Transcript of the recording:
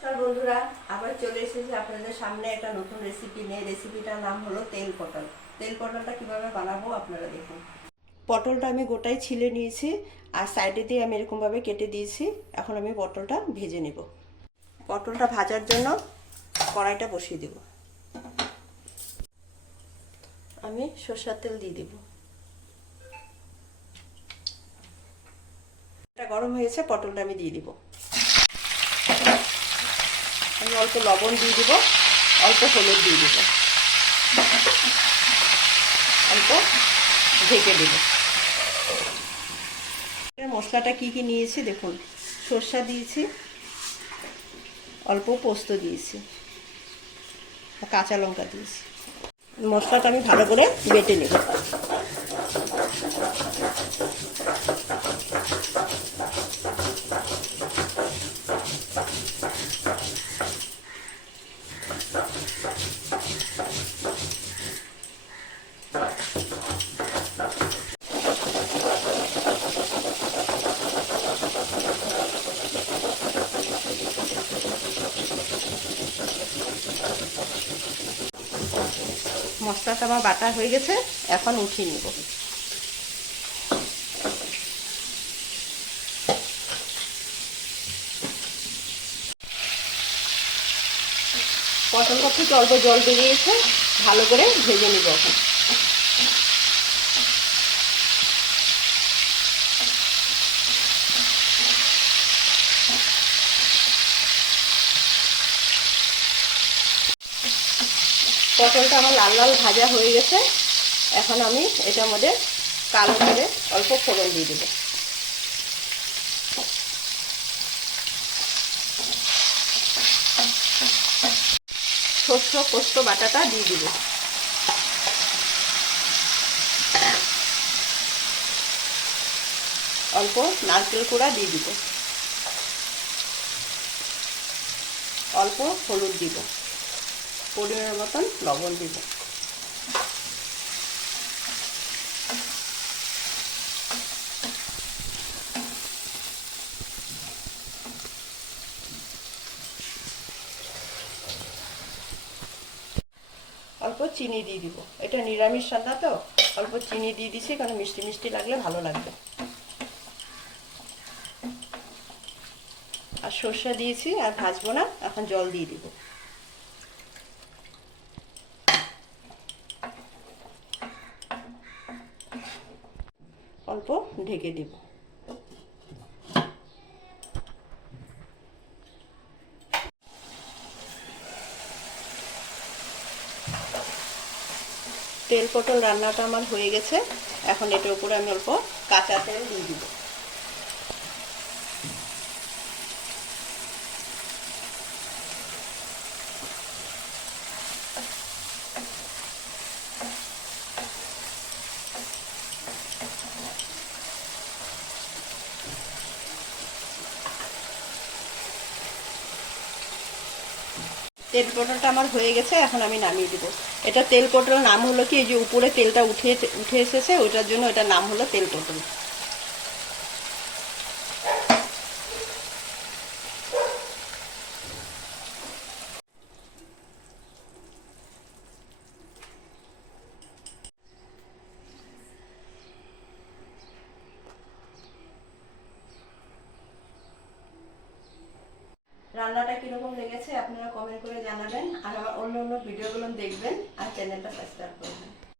নমস্কার বন্ধুরা, আবার চলে এসেছি আপনাদের সামনে একটা নতুন রেসিপি নিয়ে। রেসিপিটার নাম হলো তেল পটল। তেল পটলটা কিভাবে বানাবো আপনারা দেখুন। পটলটা আমি গোটাই ছিলে নিয়েছি আর সাইডে দিয়ে আমি এরকমভাবে কেটে দিয়েছি। এখন আমি পটলটা ভেজে নেব। পটলটা ভাজার জন্য কড়াইটা বসিয়ে দেব। আমি সরষের তেল দিয়ে দেব। এটা গরম হয়েছে, পটলটা আমি দিয়ে দিব। আমি অল্প লবণ দিয়ে দিব, অল্প হলুদ দিয়ে দিব, অল্প ঢেকে দেব। মশলাটা কি কি নিয়েছি দেখুন। সরষা দিয়েছি, অল্প পোস্ত দিয়েছি, কাঁচা লঙ্কা দিয়েছি। মশলাটা আমি ভালো করে বেটে নেব। মশলাটা আমার বাটা হয়ে গেছে, এখন উঠিয়ে নেব। পটলটা থেকে অল্প জল বেরিয়েছে, ভালো করে ভেজে নেব এখন। পটলটা আমার লাল লাল ভাজা হয়ে গেছে, এখন আমি এটার মধ্যে কালো করে অল্প ফোড়ন দিয়ে দেব। সর্ষে পোস্ত বাটাটা দিয়ে দিব। অল্প নারকেল কোড়া দিয়ে দিব, অল্প হলুদ দিব, পরিমাণ মতন লবণ দিব। অল্প চিনি দিয়ে দিব, এটা নিরামিষ রান্না তো অল্প চিনি দিয়ে দিছি, কারণ মিষ্টি মিষ্টি লাগলে ভালো লাগবে। আর সর্ষে দিয়েছি, আর ভাজবো না, এখন জল দিয়ে দিব। অল্প ঢেকে দিব। তেল পটল রান্নাটা আমার হয়ে গেছে, এখন এটার উপরে আমি অল্প কাঁচা তেল দিয়ে দিব। তেল পটলটা আমার হয়ে গেছে, এখন আমি নামিয়ে দিব। এটা তেল পটল নাম হলো কি, এই যে উপরে তেলটা উঠে এসেছে, ওইটার জন্য এটার নাম হলো তেল পটল। রান্নাটা কিরকম লেগেছে আপনারা কমেন্ট করে জানাবেন, আর আমার অন্য অন্য ভিডিওগুলো দেখবেন, আর চ্যানেলটা সাবস্ক্রাইব করবেন।